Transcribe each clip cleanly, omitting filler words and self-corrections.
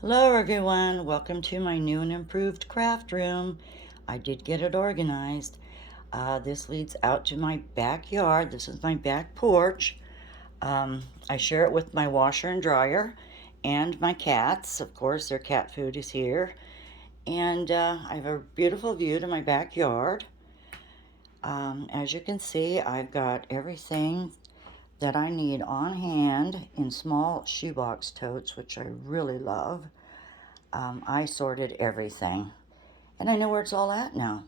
Hello everyone, welcome to my new and improved craft room. I did get it organized. This leads out to my backyard. This is my back porch. I share it with my washer and dryer and my cats. Of course, their cat food is here. And I have a beautiful view to my backyard. As you can see, I've got everything that I need on hand in small shoebox totes, which I really love. I sorted everything, and I know where it's all at now.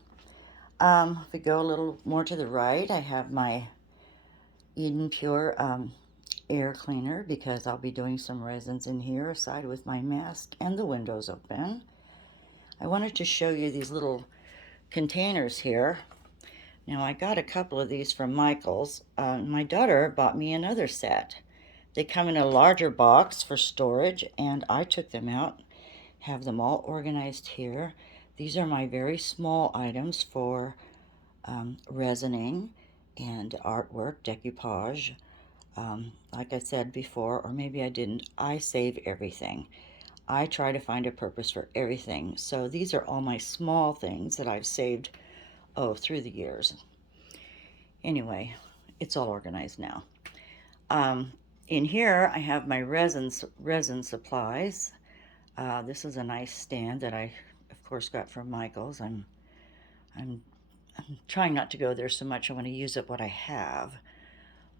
If we go a little more to the right, I have my Eden Pure air cleaner because I'll be doing some resins in here aside with my mask and the windows open. I wanted to show you these little containers here. Now I got a couple of these from Michael's. My daughter bought me another set. They come in a larger box for storage, and I took them out, have them all organized here. These are my very small items for resining and artwork, decoupage. Like I said before, or maybe I didn't, I save everything. I try to find a purpose for everything. So these are all my small things that I've saved, through the years. Anyway, it's all organized now. In here, I have my resin supplies. This is a nice stand that I, of course, got from Michael's. I'm trying not to go there so much. I want to use up what I have.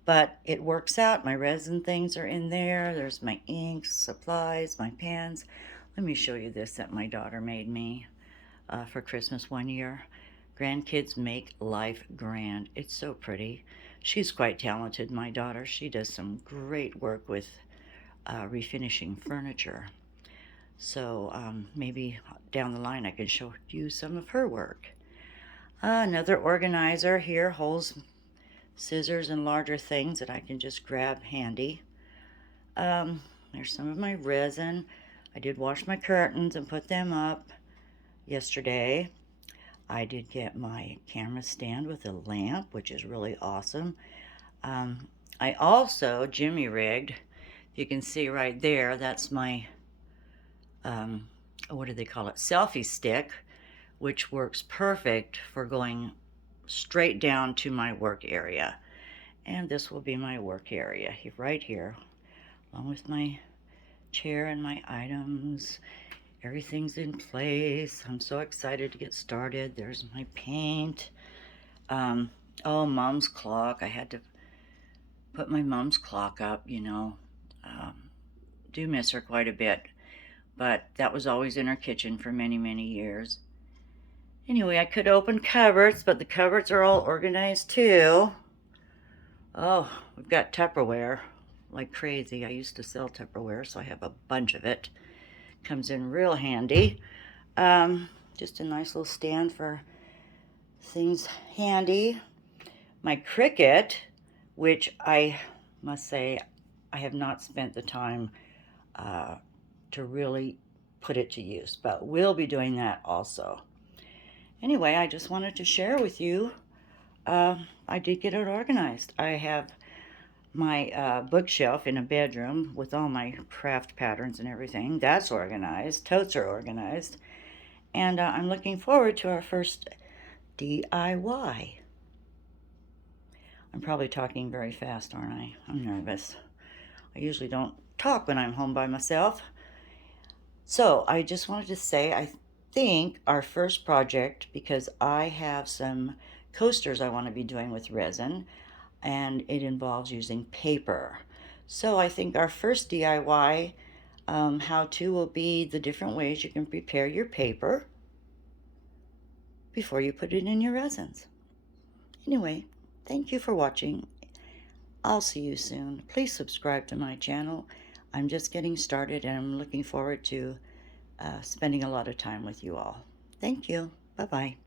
But it works out. My resin things are in there. There's my inks, supplies, my pens. Let me show you this that my daughter made me for Christmas one year. Grandkids make life grand. It's so pretty. She's quite talented, my daughter. She does some great work with refinishing furniture. So maybe down the line I can show you some of her work. Another organizer here holds scissors and larger things that I can just grab handy. There's some of my resin. I did wash my curtains and put them up yesterday. I did get my camera stand with a lamp, which is really awesome. I also jimmy rigged. You can see right there, that's my what do they call it? Selfie stick, which works perfect for going straight down to my work area. And this will be my work area right here, along with my chair and my items. Everything's in place. I'm so excited to get started. There's my paint. Oh, Mom's clock. I had to put my mom's clock up, you know. Do miss her quite a bit. But that was always in her kitchen for many, many years. Anyway, I could open cupboards, but the cupboards are all organized too. Oh, we've got Tupperware like crazy. I used to sell Tupperware, so I have a bunch of it. Comes in real handy. Just a nice little stand for things handy. My Cricut, which I must say I have not spent the time to really put it to use, but we'll be doing that also. Anyway, I just wanted to share with you. I did get it organized. I have my bookshelf in a bedroom with all my craft patterns and everything. That's organized. Totes are organized. And I'm looking forward to our first DIY. I'm probably talking very fast, aren't I? I'm nervous. I usually don't talk when I'm home by myself. So I just wanted to say I think our first project, because I have some coasters I want to be doing with resin, and it involves using paper. So I think our first DIY how-to will be the different ways you can prepare your paper before you put it in your resins. Anyway, thank you for watching. I'll see you soon. Please subscribe to my channel. I'm just getting started, and I'm looking forward to spending a lot of time with you all. Thank you. Bye-bye.